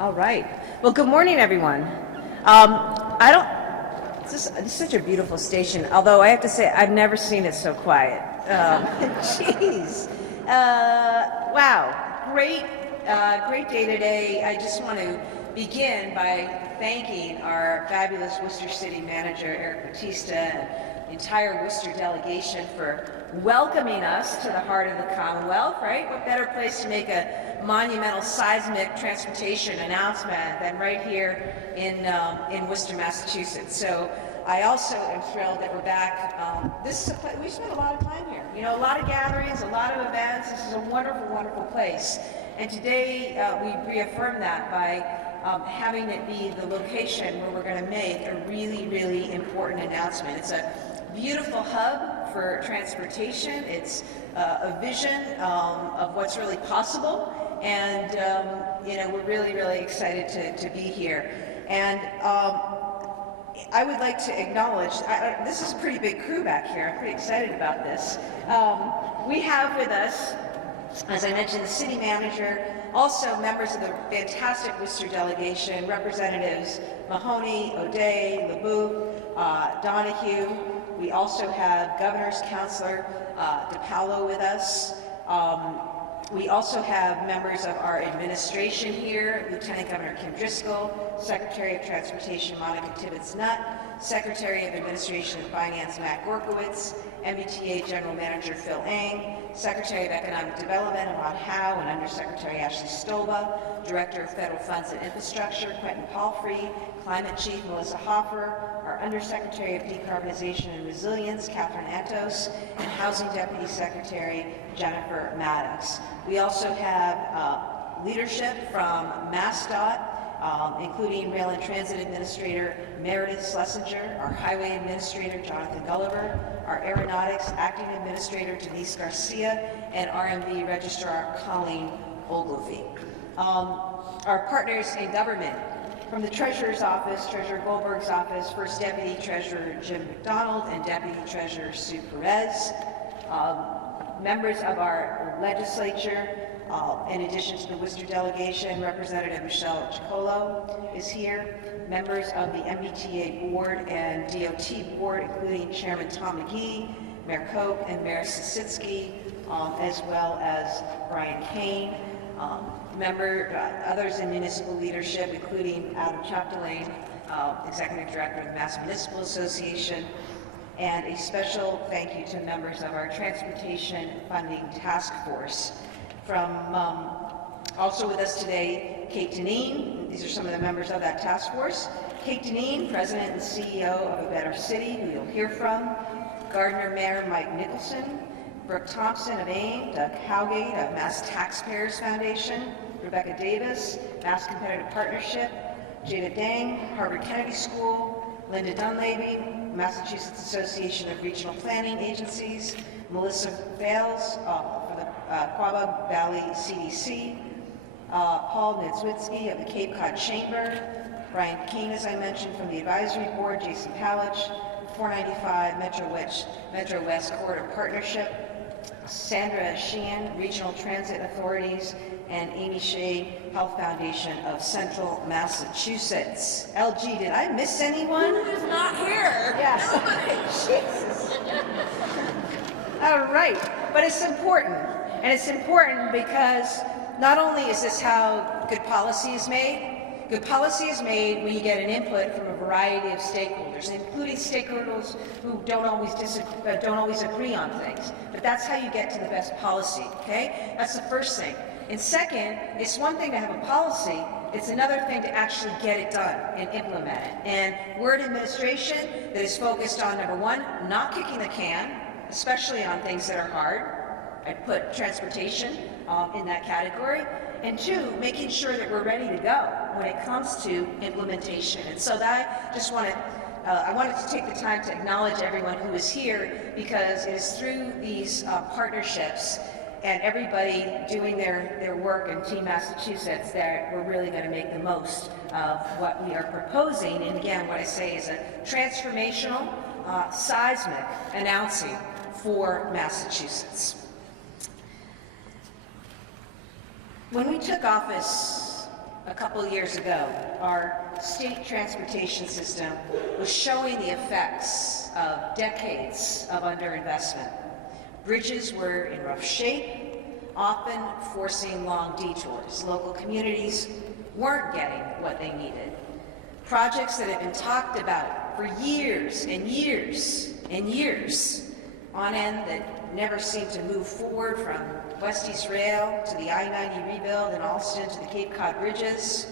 All right. Well, good morning, everyone. This is such a beautiful station, although I have to say I've never seen it so quiet. Jeez. Wow. Great day today. I just want to begin by thanking our fabulous Worcester City Manager, Eric Batista, and the entire Worcester delegation for welcoming us to the heart of the Commonwealth, right? What better place to make a monumental seismic transportation announcement than right here in Worcester, Massachusetts. So I also am thrilled that we're back. This is we spent a lot of time here. You know, a lot of gatherings, a lot of events. This is a wonderful, wonderful place. And today we reaffirm that by having it be the location where we're going to make a really, really important announcement. It's a beautiful hub for transportation. It's a vision of what's really possible, and you know, we're really, really excited to be here. And I would like to acknowledge, this is a pretty big crew back here. I'm pretty excited about this. We have with us, as I mentioned, the city manager, also members of the fantastic Worcester delegation, Representatives Mahoney, O'Day, LeBouf, Donahue. We also have Governor's Counselor DiPaolo with us. We also have members of our administration here, Lieutenant Governor Kim Driscoll, Secretary of Transportation Monica Tibbetts-Nutt, Secretary of Administration and Finance Matt Gorkowitz, MBTA General Manager Phil Eng, Secretary of Economic Development Ahmad Howe, and Undersecretary Ashley Stolba, Director of Federal Funds and Infrastructure Quentin Palfrey, Climate Chief Melissa Hoffer, our Undersecretary of Decarbonization and Resilience Catherine Antos, and Housing Deputy Secretary Jennifer Maddox. We also have leadership from MassDOT, including Rail and Transit Administrator Meredith Schlesinger, our Highway Administrator Jonathan Gulliver, our Aeronautics Acting Administrator Denise Garcia, and RMV Registrar Colleen Ogilvie. Our partners in government, from the Treasurer's Office, Treasurer Goldberg's office, First Deputy Treasurer Jim McDonald, and Deputy Treasurer Sue Perez. Members of our legislature, in addition to the Worcester delegation, Representative Michelle Chicolo is here. Members of the MBTA board and DOT board, including Chairman Tom McGee, Mayor Koch, and Mayor Sisitsky, as well as Brian Kane. Others in municipal leadership, including Adam Chapdelaine, Executive Director of the Mass Municipal Association, and a special thank you to members of our Transportation Funding Task Force. From also with us today, Kate Deneen. These are some of the members of that task force. Kate Deneen, President and CEO of A Better City, who you'll hear from. Gardner Mayor Mike Nicholson. Brooke Thompson of AIM, Doug Howgate of Mass Taxpayers Foundation, Rebecca Davis, Mass Competitive Partnership, Jada Dang, Harvard Kennedy School, Linda Dunleavy, Massachusetts Association of Regional Planning Agencies, Melissa Bales for the Quabog Valley CDC, Paul Niedzwitzki of the Cape Cod Chamber, Brian Kane, as I mentioned, from the Advisory Board, Jason Palich, 495 Metro West Corridor Partnership, Sandra Sheehan, Regional Transit Authorities, and Amy Shea, Health Foundation of Central Massachusetts. LG, did I miss anyone? Who is not here? Yeah. Jesus. All right, but it's important, and it's important because not only is this how good policy is made, good policy is made when you get an input from a variety of stakeholders, including stakeholders who don't always agree on things. But that's how you get to the best policy, okay? That's the first thing. And second, it's one thing to have a policy, it's another thing to actually get it done and implement it. And we're an administration that is focused on, number one, not kicking the can, especially on things that are hard. I'd put transportation in that category. And two, making sure that we're ready to go when it comes to implementation. And so that I wanted to take the time to acknowledge everyone who is here, because it is through these partnerships and everybody doing their work in Team Massachusetts that we're really going to make the most of what we are proposing. And again, what I say is a transformational, seismic announcing for Massachusetts. When we took office a couple years ago, our state transportation system was showing the effects of decades of underinvestment. Bridges were in rough shape, often forcing long detours. Local communities weren't getting what they needed. Projects that had been talked about for years and years and years on end that never seemed to move forward, from West East Rail to the I-90 rebuild in Alston to the Cape Cod bridges.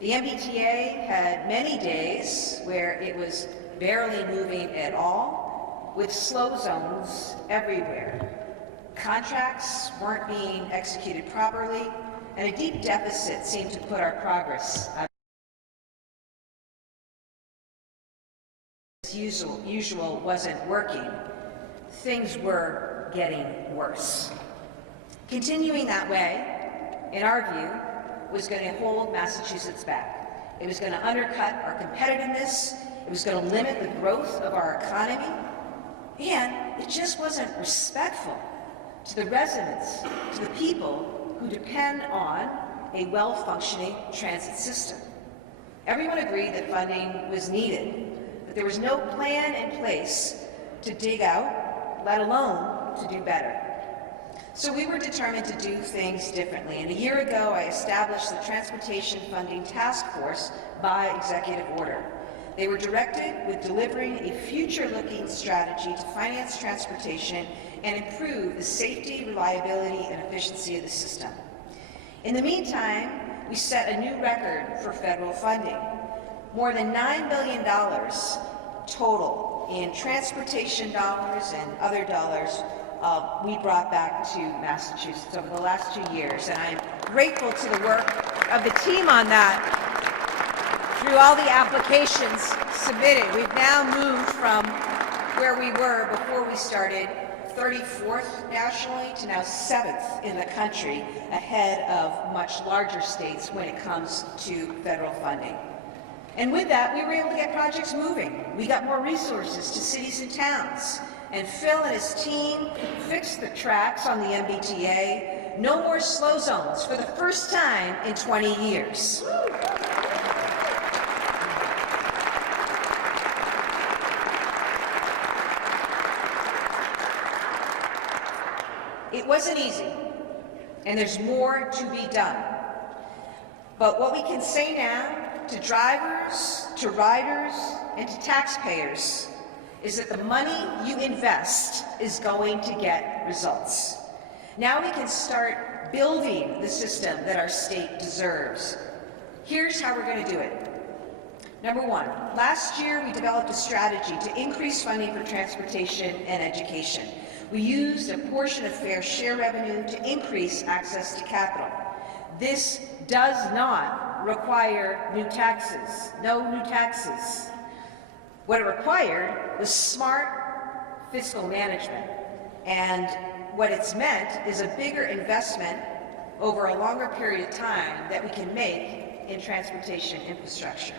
The MBTA had many days where it was barely moving at all, with slow zones everywhere. Contracts weren't being executed properly, and a deep deficit seemed to put our progress out. As usual wasn't working. Things were getting worse. Continuing that way, in our view, was going to hold Massachusetts back. It was going to undercut our competitiveness. It was going to limit the growth of our economy. And it just wasn't respectful to the residents, to the people who depend on a well-functioning transit system. Everyone agreed that funding was needed, but there was no plan in place to dig out, let alone to do better. So we were determined to do things differently, and a year ago I established the Transportation Funding Task Force by executive order. They were directed with delivering a future-looking strategy to finance transportation and improve the safety, reliability, and efficiency of the system. In the meantime, we set a new record for federal funding. More than $9 billion total in transportation dollars and other dollars we brought back to Massachusetts over the last 2 years, and I'm grateful to the work of the team on that. Through all the applications submitted, we've now moved from where we were before we started, 34th nationally, to now 7th in the country, ahead of much larger states when it comes to federal funding. And with that, we were able to get projects moving. We got more resources to cities and towns. And Phil and his team fixed the tracks on the MBTA. No more slow zones for the first time in 20 years. It wasn't easy, and there's more to be done. But what we can say now to drivers, to riders, and to taxpayers is that the money you invest is going to get results. Now we can start building the system that our state deserves. Here's how we're going to do it. Number one, last year we developed a strategy to increase funding for transportation and education. We used a portion of fair share revenue to increase access to capital. This does not require new taxes, no new taxes. What it required was smart fiscal management, and what it's meant is a bigger investment over a longer period of time that we can make in transportation infrastructure.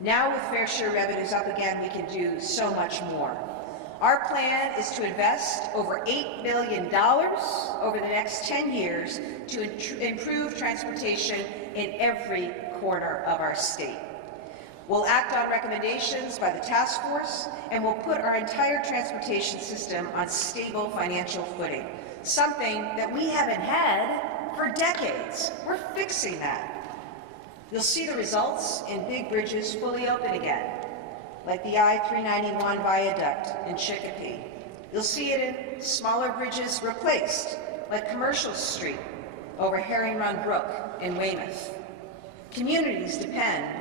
Now with fair share revenues up again, we can do so much more. Our plan is to invest over $8 billion over the next 10 years to improve transportation in every corner of our state. We'll act on recommendations by the task force, and we'll put our entire transportation system on stable financial footing, something that we haven't had for decades. We're fixing that. You'll see the results in big bridges fully open again, like the I-391 viaduct in Chicopee. You'll see it in smaller bridges replaced, like Commercial Street over Herring Run Brook in Weymouth. Communities depend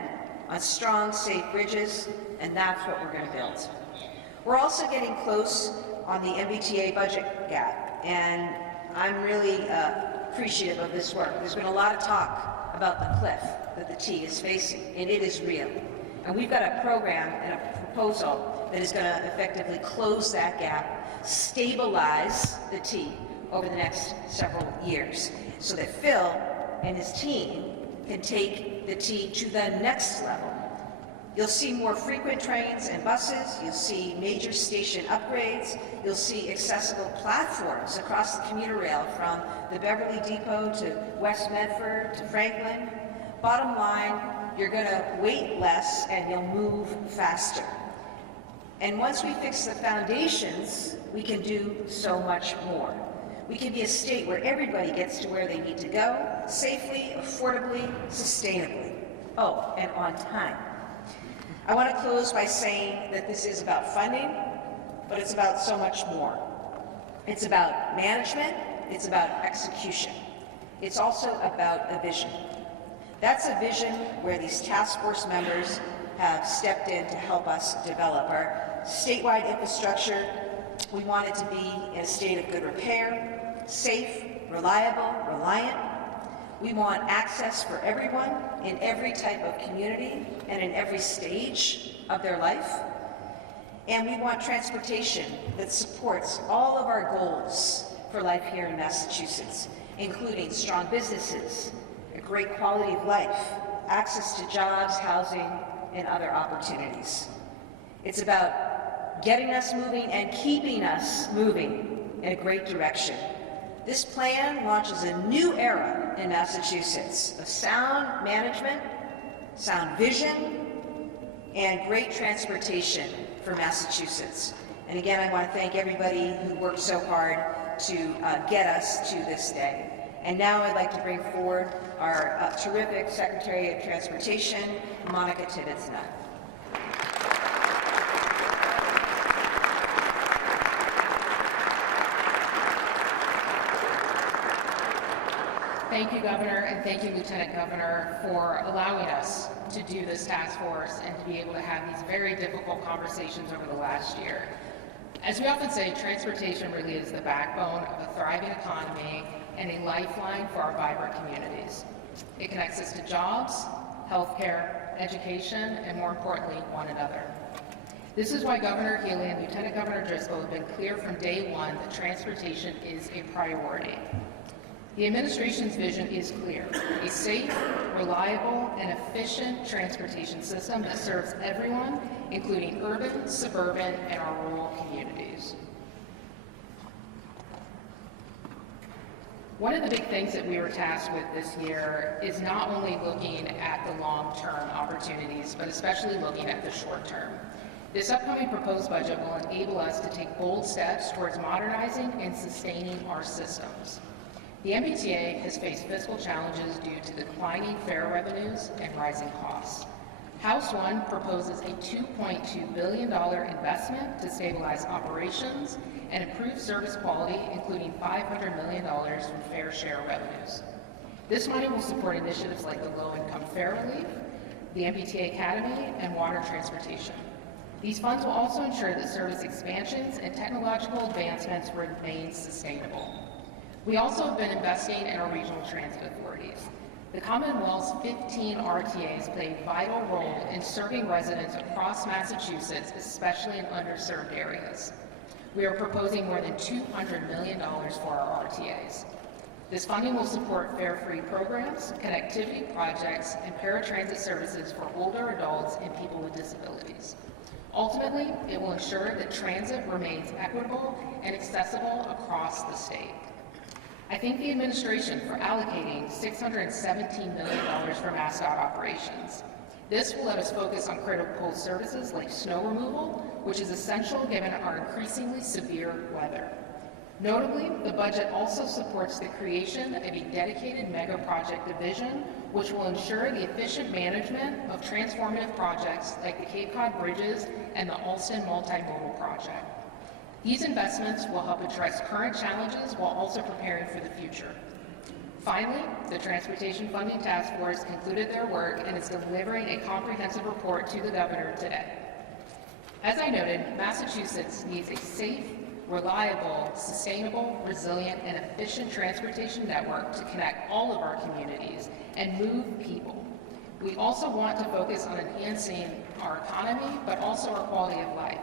on strong, safe bridges, and that's what we're going to build. We're also getting close on the MBTA budget gap, and I'm really appreciative of this work. There's been a lot of talk about the cliff that the T is facing, and it is real. And we've got a program and a proposal that is going to effectively close that gap, stabilize the T over the next several years, so that Phil and his team can take the T to the next level. You'll see more frequent trains and buses. You'll see major station upgrades. You'll see accessible platforms across the commuter rail from the Beverly Depot to West Medford to Franklin. Bottom line, you're going to wait less and you'll move faster. And once we fix the foundations, we can do so much more. We can be a state where everybody gets to where they need to go, safely, affordably, sustainably. Oh, and on time. I want to close by saying that this is about funding, but it's about so much more. It's about management, it's about execution. It's also about a vision. That's a vision where these task force members have stepped in to help us develop. Our statewide infrastructure, we want it to be in a state of good repair, safe, reliable, reliant. We want access for everyone in every type of community and in every stage of their life. And we want transportation that supports all of our goals for life here in Massachusetts, including strong businesses, a great quality of life, access to jobs, housing, and other opportunities. It's about getting us moving and keeping us moving in a great direction. This plan launches a new era in Massachusetts of sound management, sound vision, and great transportation for Massachusetts. And again, I want to thank everybody who worked so hard to get us to this day. And now I'd like to bring forward our terrific Secretary of Transportation, Monica Tibbetts-Nutt. Thank you, Governor, and thank you, Lieutenant Governor, for allowing us to do this task force and to be able to have these very difficult conversations over the last year. As we often say, transportation really is the backbone of a thriving economy and a lifeline for our vibrant communities. It connects us to jobs, healthcare, education, and more importantly, one another. This is why Governor Healey and Lieutenant Governor Driscoll have been clear from day one that transportation is a priority. The administration's vision is clear: a safe, reliable, and efficient transportation system that serves everyone, including urban, suburban, and our rural communities. One of the big things that we were tasked with this year is not only looking at the long-term opportunities, but especially looking at the short term. This upcoming proposed budget will enable us to take bold steps towards modernizing and sustaining our systems. The MBTA has faced fiscal challenges due to declining fare revenues and rising costs. House 1 proposes a $2.2 billion investment to stabilize operations and improve service quality, including $500 million from fair share revenues. This money will support initiatives like the low-income fare relief, the MBTA Academy, and water transportation. These funds will also ensure that service expansions and technological advancements remain sustainable. We also have been investing in our regional transit authorities. The Commonwealth's 15 RTAs play a vital role in serving residents across Massachusetts, especially in underserved areas. We are proposing more than $200 million for our RTAs. This funding will support fare-free programs, connectivity projects, and paratransit services for older adults and people with disabilities. Ultimately, it will ensure that transit remains equitable and accessible across the state. I thank the administration for allocating $617 million for MassDOT operations. This will let us focus on critical services like snow removal, which is essential given our increasingly severe weather. Notably, the budget also supports the creation of a dedicated mega project division, which will ensure the efficient management of transformative projects like the Cape Cod bridges and the Alston multimodal project. These investments will help address current challenges while also preparing for the future. Finally, the Transportation Funding Task Force concluded their work and is delivering a comprehensive report to the Governor today. As I noted, Massachusetts needs a safe, reliable, sustainable, resilient, and efficient transportation network to connect all of our communities and move people. We also want to focus on enhancing our economy, but also our quality of life.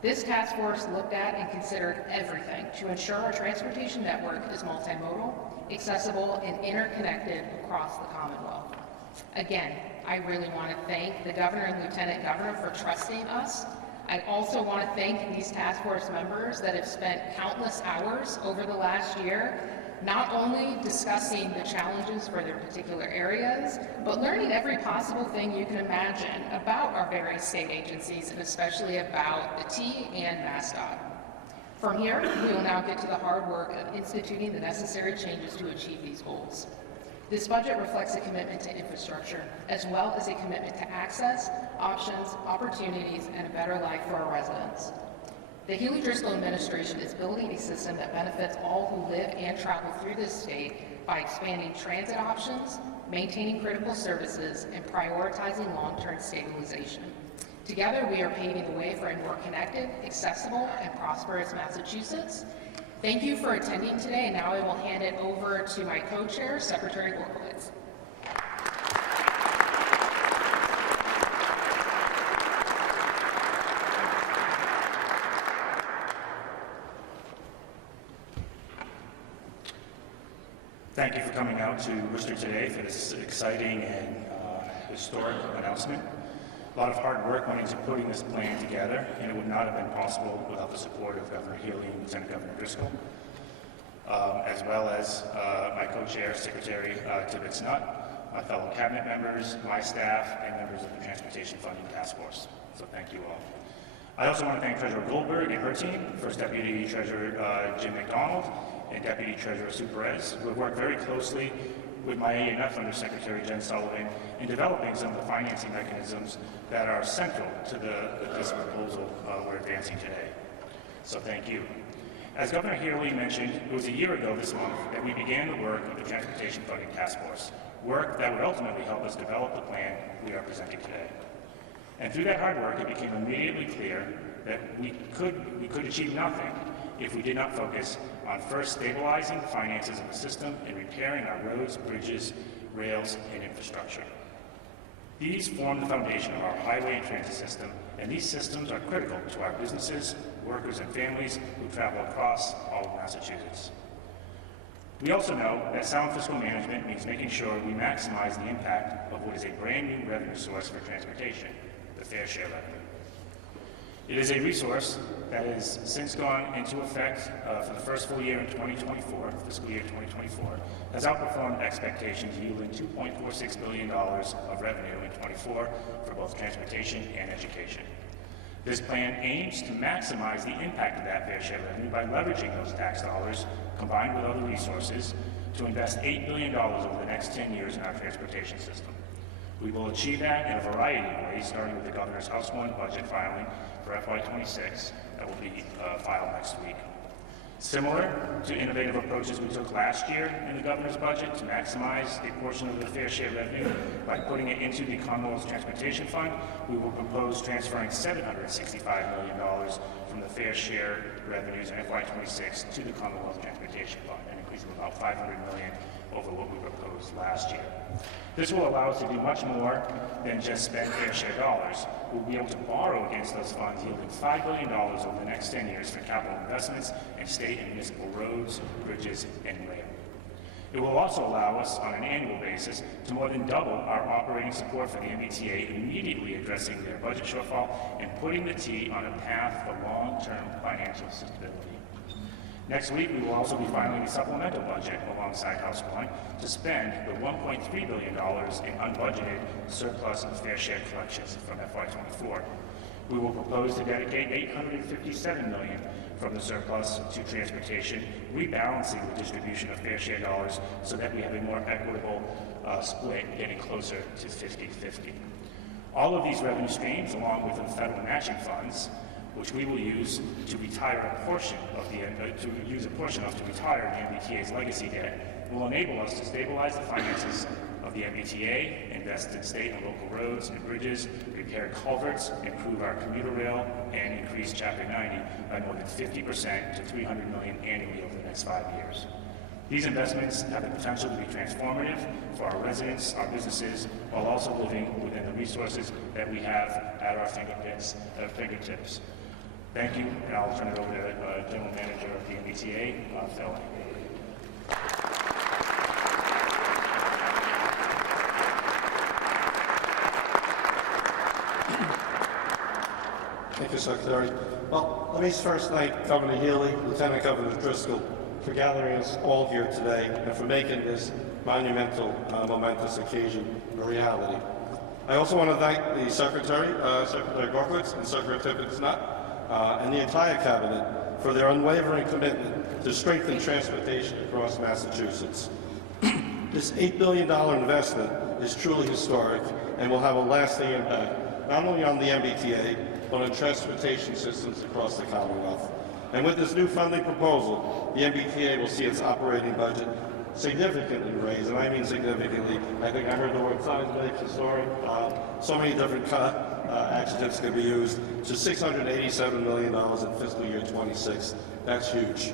This task force looked at and considered everything to ensure our transportation network is multimodal, accessible, and interconnected across the Commonwealth. Again, I really want to thank the Governor and Lieutenant Governor for trusting us. I also want to thank these task force members that have spent countless hours over the last year not only discussing the challenges for their particular areas, but learning every possible thing you can imagine about our various state agencies, and especially about the T and MassDOT. From here, we will now get to the hard work of instituting the necessary changes to achieve these goals. This budget reflects a commitment to infrastructure, as well as a commitment to access, options, opportunities, and a better life for our residents. The Healey-Driscoll administration is building a system that benefits all who live and travel through this state by expanding transit options, maintaining critical services, and prioritizing long-term stabilization. Together, we are paving the way for a more connected, accessible, and prosperous Massachusetts. Thank you for attending today, and now I will hand it over to my co-chair, Secretary Gorkowitz. Thank you for coming out to Worcester today for this exciting and historic announcement. A lot of hard work went into putting this plan together, and it would not have been possible without the support of Governor Healey and Lieutenant Governor Driscoll, as well as my co-chair, Secretary Tibbetts-Nutt, my fellow cabinet members, my staff, and members of the Transportation Funding Task Force. So thank you all. I also want to thank Treasurer Goldberg and her team, First Deputy Treasurer Jim McDonald, and Deputy Treasurer Sue Perez, who have worked very closely with my AMF Undersecretary Jen Sullivan in developing some of the financing mechanisms that are central to this proposal we're advancing today. So thank you. As Governor Healey mentioned, it was a year ago this month that we began the work of the Transportation Funding Task Force, work that would ultimately help us develop the plan we are presenting today. And through that hard work, it became immediately clear that we could achieve nothing if we did not focus on first stabilizing the finances of the system and repairing our roads, bridges, rails, and infrastructure. These form the foundation of our highway and transit system, and these systems are critical to our businesses, workers, and families who travel across all of Massachusetts. We also know that sound fiscal management means making sure we maximize the impact of what is a brand new revenue source for transportation, the fair share revenue. It is a resource that has since gone into effect for the first full year in 2024, fiscal year 2024, has outperformed expectations, yielding $2.46 billion of revenue in 24 for both transportation and education. This plan aims to maximize the impact of that fair share revenue by leveraging those tax dollars, combined with other resources, to invest $8 billion over the next 10 years in our transportation system. We will achieve that in a variety of ways, starting with the Governor's House 1 budget filing for FY26 that will be filed next week. Similar to innovative approaches we took last year in the Governor's budget to maximize a portion of the fair share revenue by putting it into the Commonwealth's Transportation Fund, we will propose transferring $765 million from the fair share revenues in FY26 to the Commonwealth Transportation Fund, an increase of about $500 million over what we proposed last year. This will allow us to do much more than just spend fair share dollars. We'll be able to borrow against those funds, yielding $5 billion over the next 10 years for capital investments in state and municipal roads, bridges, and rail. It will also allow us, on an annual basis, to more than double our operating support for the MBTA, immediately addressing their budget shortfall and putting the T on a path for long-term financial stability. Next week, we will also be filing a supplemental budget alongside House 1 to spend the $1.3 billion in unbudgeted surplus and fair share collections from FY24. We will propose to dedicate $857 million from the surplus to transportation, rebalancing the distribution of fair share dollars so that we have a more equitable split, getting closer to 50-50. All of these revenue streams, along with the federal matching funds, which we will use to retire a portion of the MBTA's legacy debt, will enable us to stabilize the finances of the MBTA, invest in state and local roads and bridges, repair culverts, improve our commuter rail, and increase Chapter 90 by more than 50% to $300 million annually over the next 5 years. These investments have the potential to be transformative for our residents, our businesses, while also living within the resources that we have at our fingertips. Thank you, and I'll turn it over to General Manager of the MBTA, Phil. Thank you, Secretary. Well, let me first thank Governor Healey, Lieutenant Governor Driscoll, for gathering us all here today and for making this monumental, momentous occasion a reality. I also want to thank the Secretary Gorkowitz and Secretary Tippett-Snett, and the entire Cabinet for their unwavering commitment to strengthen transportation across Massachusetts. This $8 billion investment is truly historic and will have a lasting impact, not only on the MBTA, but on transportation systems across the Commonwealth. And with this new funding proposal, the MBTA will see its operating budget significantly raised, and I mean significantly. I think I heard the word seismic, historic, so many different adjectives can be used, to $687 million in fiscal year 26. That's huge.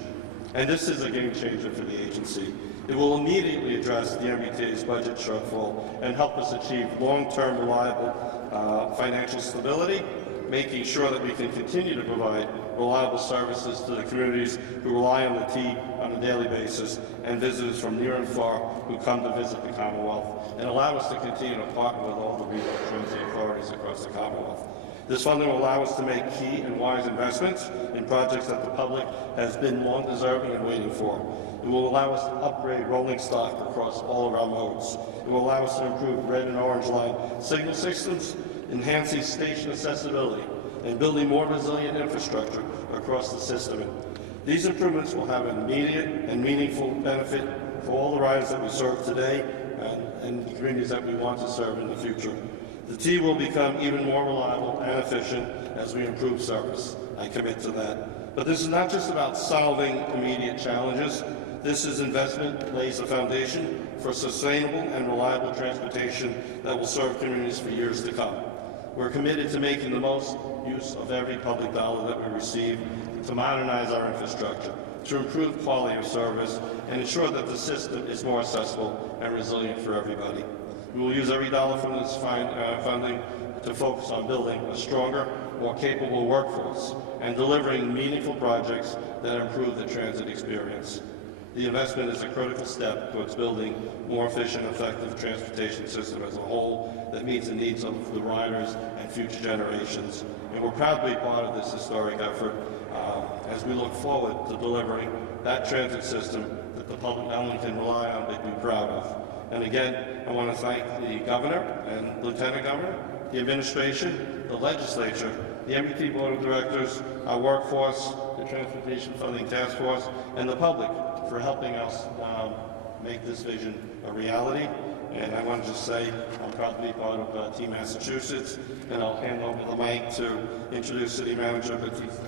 And this is a game changer for the agency. It will immediately address the MBTA's budget shortfall and help us achieve long-term, reliable financial stability, making sure that we can continue to provide reliable services to the communities who rely on the T on a daily basis and visitors from near and far who come to visit the Commonwealth, and allow us to continue to partner with all the regional transit authorities across the Commonwealth. This funding will allow us to make key and wise investments in projects that the public has been long deserving and waiting for. It will allow us to upgrade rolling stock across all of our modes. It will allow us to improve red and orange line signal systems, enhancing station accessibility, and building more resilient infrastructure across the system. These improvements will have an immediate and meaningful benefit for all the riders that we serve today and the communities that we want to serve in the future. The T will become even more reliable and efficient as we improve service. I commit to that. But this is not just about solving immediate challenges. This investment lays the foundation for sustainable and reliable transportation that will serve communities for years to come. We're committed to making the most use of every public dollar that we receive to modernize our infrastructure, to improve quality of service, and ensure that the system is more accessible and resilient for everybody. We will use every dollar from this funding to focus on building a stronger, more capable workforce and delivering meaningful projects that improve the transit experience. The investment is a critical step towards building a more efficient, effective transportation system as a whole that meets the needs of the riders and future generations. And we're proud to be part of this historic effort as we look forward to delivering that transit system that the public not only can rely on, but be proud of. And again, I want to thank the Governor and Lieutenant Governor, the administration, the legislature, the MBT Board of Directors, our workforce, the Transportation Funding Task Force, and the public for helping us make this vision a reality. And I want to just say I'm proud to be part of Team Massachusetts, and I'll hand over the mic to introduce City Manager Batista.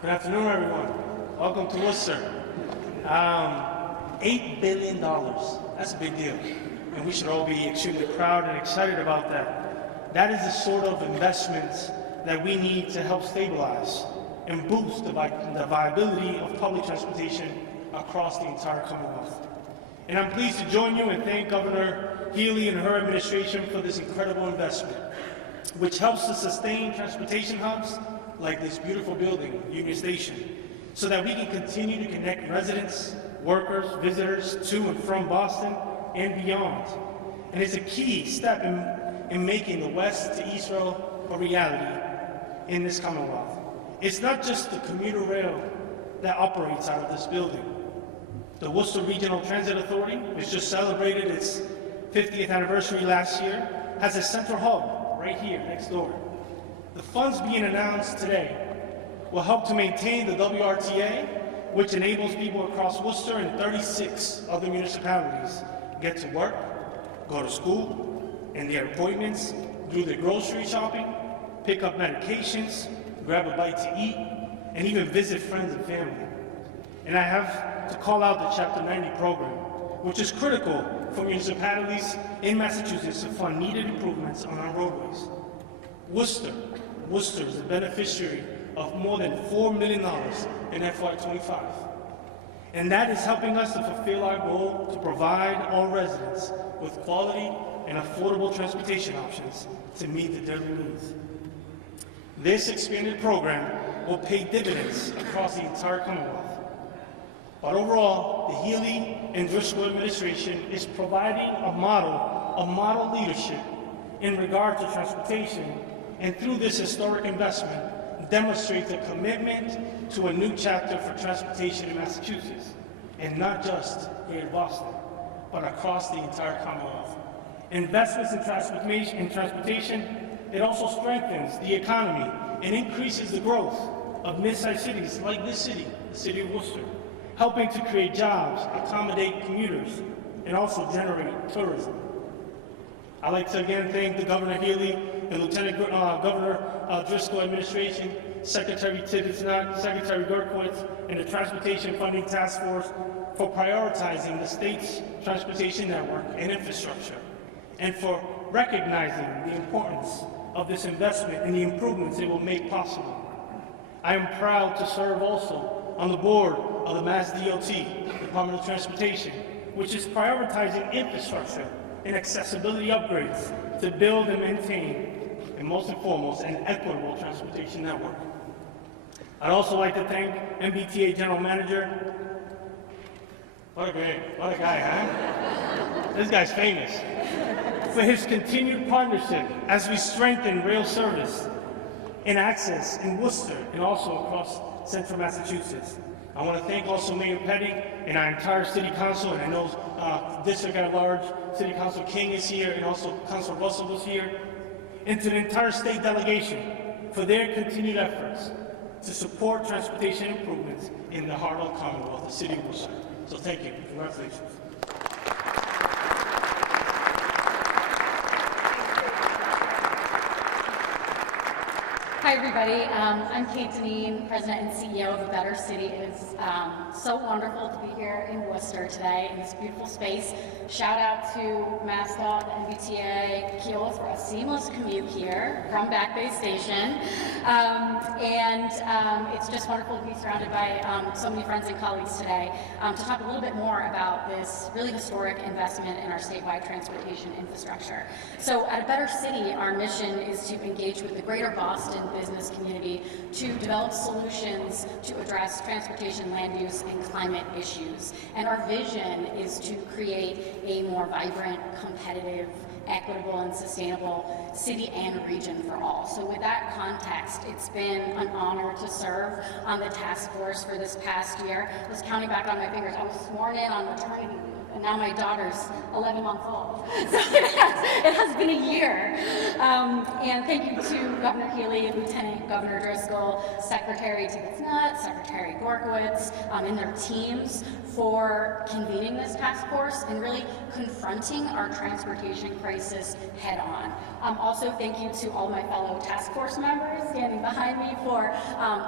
Good afternoon, everyone. Welcome to Worcester. $8 billion, that's a big deal. And we should all be extremely proud and excited about that. That is the sort of investments that we need to help stabilize and boost the viability of public transportation across the entire Commonwealth. And I'm pleased to join you and thank Governor Healey and her administration for this incredible investment, which helps to sustain transportation hubs like this beautiful building, Union Station, so that we can continue to connect residents, workers, visitors to and from Boston and beyond. And it's a key step in making the West to East Rail a reality in this Commonwealth. It's not just the commuter rail that operates out of this building. The Worcester Regional Transit Authority, which just celebrated its 50th anniversary last year, has a central hub right here next door. The funds being announced today will help to maintain the WRTA, which enables people across Worcester and 36 other municipalities get to work, go to school, and their appointments, do their grocery shopping, pick up medications, grab a bite to eat, and even visit friends and family. And I have to call out the Chapter 90 program, which is critical for municipalities in Massachusetts to fund needed improvements on our roadways. Worcester is the beneficiary of more than $4 million in FY25. And that is helping us to fulfill our goal to provide all residents with quality and affordable transportation options to meet the daily needs. This expanded program will pay dividends across the entire Commonwealth. But overall, the Healey and Driscoll administration is providing a model leadership in regard to transportation, and through this historic investment, demonstrate the commitment to a new chapter for transportation in Massachusetts, and not just here in Boston, but across the entire Commonwealth. Investments in transportation, it also strengthens the economy and increases the growth of mid-sized cities like this city, the city of Worcester, helping to create jobs, accommodate commuters, and also generate tourism. I'd like to again thank the Governor Healey and Lieutenant Governor Driscoll administration, Secretary Tibbetts-Nutt, Secretary Gerkowitz, and the Transportation Funding Task Force for prioritizing the state's transportation network and infrastructure, and for recognizing the importance of this investment and the improvements it will make possible. I am proud to serve also on the board of the Mass DOT, Department of Transportation, which is prioritizing infrastructure and accessibility upgrades to build and maintain, and most and foremost, an equitable transportation network. I'd also like to thank MBTA General Manager. What a guy, huh? This guy's famous. For his continued partnership as we strengthen rail service and access in Worcester and also across central Massachusetts. I want to thank also Mayor Petty and our entire City Council, and I know District at Large, City Council King is here, and also Council Russell was here, and to the entire state delegation for their continued efforts to support transportation improvements in the heart of the Commonwealth, the City of Worcester. So thank you. Congratulations. Hi, everybody. I'm Kate Deneen, President and CEO of A Better City. It is so wonderful to be here in Worcester today in this beautiful space. Shout out to MassDOT, the MBTA, Keola for a seamless commute here from Back Bay Station. It's just wonderful to be surrounded by so many friends and colleagues today to talk a little bit more about this really historic investment in our statewide transportation infrastructure. So at A Better City, our mission is to engage with the greater Boston business community to develop solutions to address transportation, land use, and climate issues. And our vision is to create a more vibrant, competitive, equitable, and sustainable city and region for all. So with that context, it's been an honor to serve on the task force for this past year. I was counting back on my fingers. I was sworn in on maternity leave, and now my daughter's 11 months old. So it has been a year. And thank you to Governor Healey, Lieutenant Governor Driscoll, Secretary Tibbetts-Nutt, Secretary Gorkowitz, and their teams for convening this task force and really confronting our transportation crisis head on. Also, thank you to all my fellow task force members standing behind me for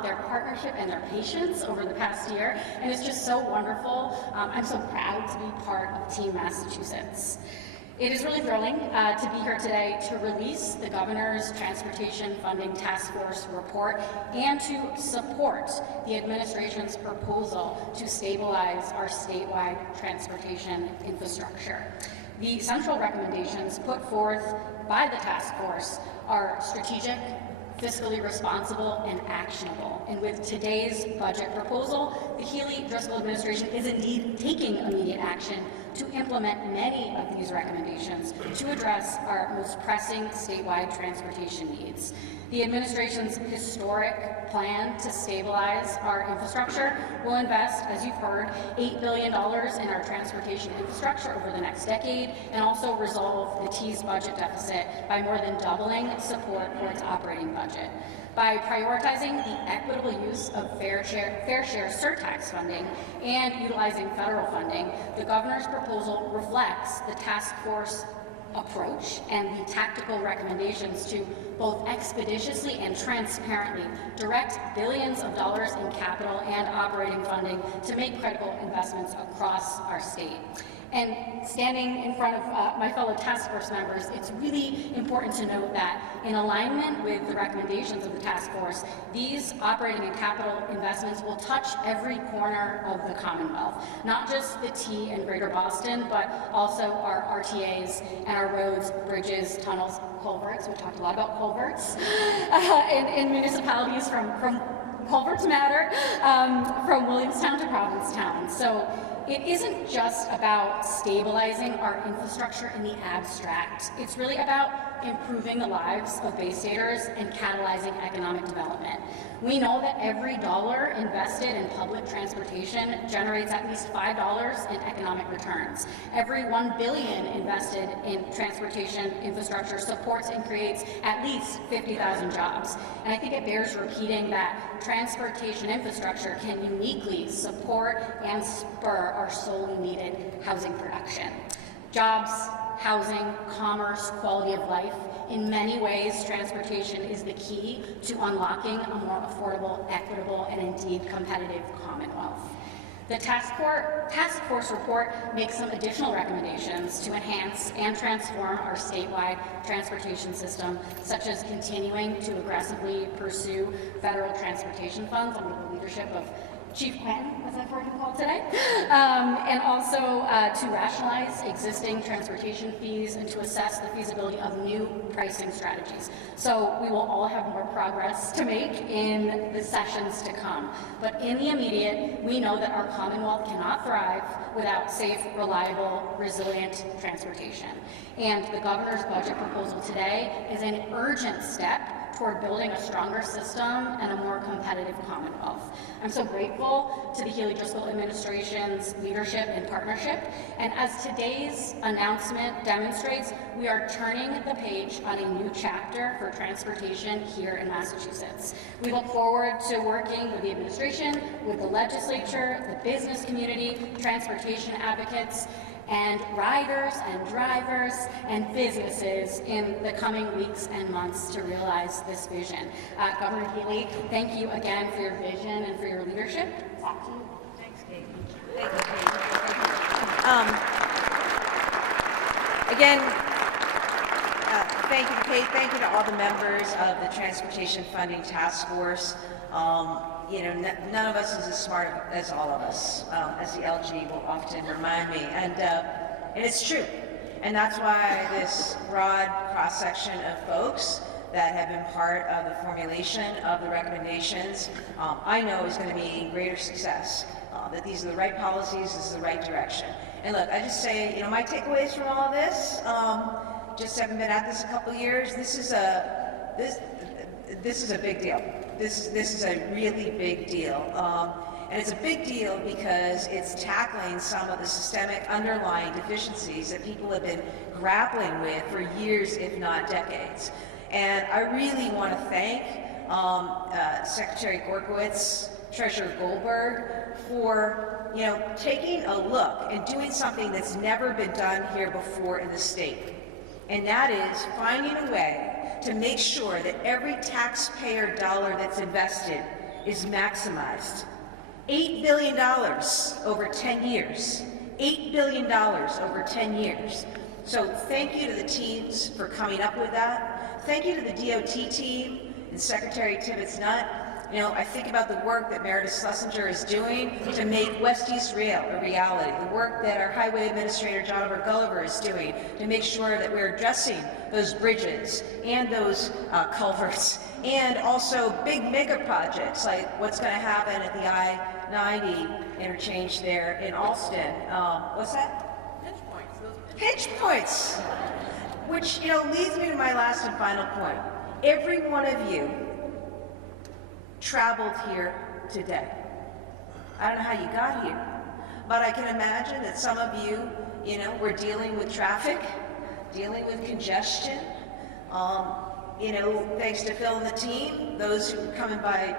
their partnership and their patience over the past year. And it's just so wonderful. I'm so proud to be part of Team Massachusetts. It is really thrilling to be here today to release the Governor's Transportation Funding Task Force report and to support the administration's proposal to stabilize our statewide transportation infrastructure. The central recommendations put forth by the task force are strategic, fiscally responsible, and actionable. And with today's budget proposal, the Healey-Driscoll administration is indeed taking immediate action to implement many of these recommendations to address our most pressing statewide transportation needs. The administration's historic plan to stabilize our infrastructure will invest, as you've heard, $8 billion in our transportation infrastructure over the next decade, and also resolve the T's budget deficit by more than doubling support for its operating budget. By prioritizing the equitable use of fair share surtax funding and utilizing federal funding, the Governor's proposal reflects the task force approach and the tactical recommendations to both expeditiously and transparently direct billions of dollars in capital and operating funding to make critical investments across our state. And standing in front of my fellow task force members, it's really important to note that in alignment with the recommendations of the task force, these operating and capital investments will touch every corner of the Commonwealth, not just the T and Greater Boston, but also our RTAs and our roads, bridges, tunnels, culverts. We talked a lot about culverts in municipalities from Culverts Matter, from Williamstown to Provincetown. So it isn't just about stabilizing our infrastructure in the abstract. It's really about improving the lives of Bay Staters and catalyzing economic development. We know that every dollar invested in public transportation generates at least $5 in economic returns. Every $1 billion invested in transportation infrastructure supports and creates at least 50,000 jobs. And I think it bears repeating that transportation infrastructure can uniquely support and spur our sorely needed housing production. Jobs, housing, commerce, quality of life. In many ways, transportation is the key to unlocking a more affordable, equitable, and indeed competitive Commonwealth. The task force report makes some additional recommendations to enhance and transform our statewide transportation system, such as continuing to aggressively pursue federal transportation funds under the leadership of Chief Quentin, as I've heard him called today, and also to rationalize existing transportation fees and to assess the feasibility of new pricing strategies. So we will all have more progress to make in the sessions to come. But in the immediate, we know that our Commonwealth cannot thrive without safe, reliable, resilient transportation. And the governor's budget proposal today is an urgent step toward building a stronger system and a more competitive Commonwealth. I'm so grateful to the Healey-Driscoll administration's leadership and partnership, and as today's announcement demonstrates, we are turning the page on a new chapter for transportation here in Massachusetts. We look forward to working with the administration, with the legislature, the business community, transportation advocates, and riders and drivers and businesses in the coming weeks and months to realize this vision. Governor Healey, thank you again for your vision and for your leadership. Back to you. Thanks, Kate. Thank you, Kate. Again, thank you, Kate. Thank you to all the members of the Transportation Funding Task Force. None of us is as smart as all of us, as the LG will often remind me, and it's true. And that's why this broad cross-section of folks that have been part of the formulation of the recommendations, I know is going to be greater success, that these are the right policies, this is the right direction. And look, I just say, my takeaways from all of this, just having been at this a couple of years, this is a big deal. This is a really big deal. And it's a big deal because it's tackling some of the systemic underlying deficiencies that people have been grappling with for years, if not decades. And I really want to thank Secretary Gorkowitz, Treasurer Goldberg, for taking a look and doing something that's never been done here before in the state. And that is finding a way to make sure that every taxpayer dollar that's invested is maximized. $8 billion over 10 years. $8 billion over 10 years. So thank you to the teams for coming up with that. Thank you to the DOT team and Secretary Tibbetts-Nutt. I think about the work that Meredith Schlesinger is doing to make West-East Rail a reality, the work that our Highway Administrator, Jonathan Gulliver, is doing to make sure that we're addressing those bridges and those culverts, and also big mega projects like what's going to happen at the I-90 interchange there in Alston. What's that? Pinch points. Pinch points! Which, leads me to my last and final point. Every one of you traveled here today. I don't know how you got here, but I can imagine that some of you, were dealing with traffic, dealing with congestion. Thanks to Phil and the team, those who were coming by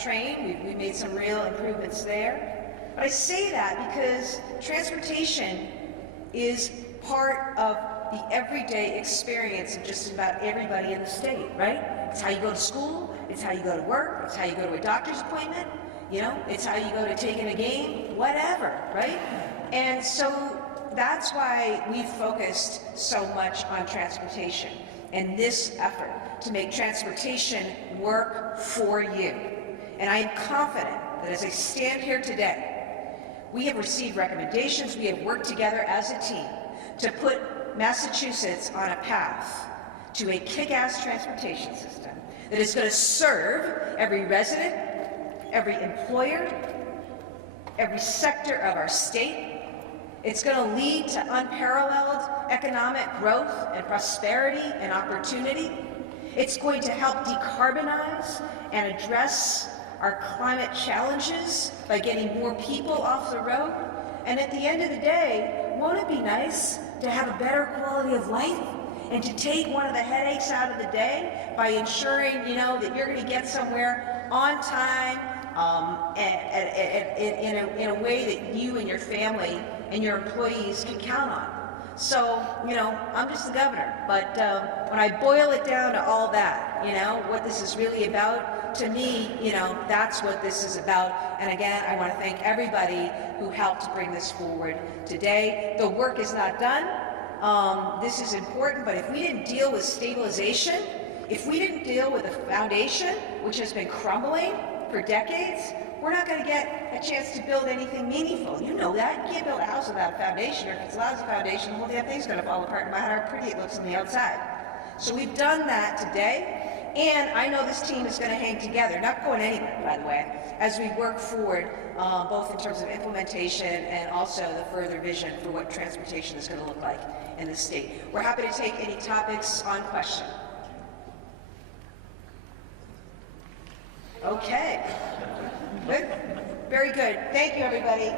train, we made some real improvements there. But I say that because transportation is part of the everyday experience of just about everybody in the state, right? It's how you go to school, it's how you go to work, it's how you go to a doctor's appointment, it's how you go to take in a game, whatever, right? And so that's why we've focused so much on transportation and this effort to make transportation work for you. And I am confident that as I stand here today, we have received recommendations, we have worked together as a team to put Massachusetts on a path to a kick-ass transportation system that is going to serve every resident, every employer, every sector of our state. It's going to lead to unparalleled economic growth and prosperity and opportunity. It's going to help decarbonize and address our climate challenges by getting more people off the road. And at the end of the day, won't it be nice to have a better quality of life and to take one of the headaches out of the day by ensuring, that you're going to get somewhere on time, in a way that you and your family and your employees can count on. So, I'm just the governor, but when I boil it down to all that, what this is really about, to me, that's what this is about. And again, I want to thank everybody who helped bring this forward today. The work is not done. This is important, but if we didn't deal with stabilization, if we didn't deal with the foundation, which has been crumbling for decades, we're not going to get a chance to build anything meaningful. You know that. You can't build a house without a foundation, or if it's a lousy foundation, the whole damn thing's going to fall apart no matter how pretty it looks on the outside. So we've done that today, and I know this team is going to hang together, not going anywhere, by the way, as we work forward, both in terms of implementation and also the further vision for what transportation is going to look like in the state. We're happy to take any topics on question. Okay. Good. Very good. Thank you, everybody.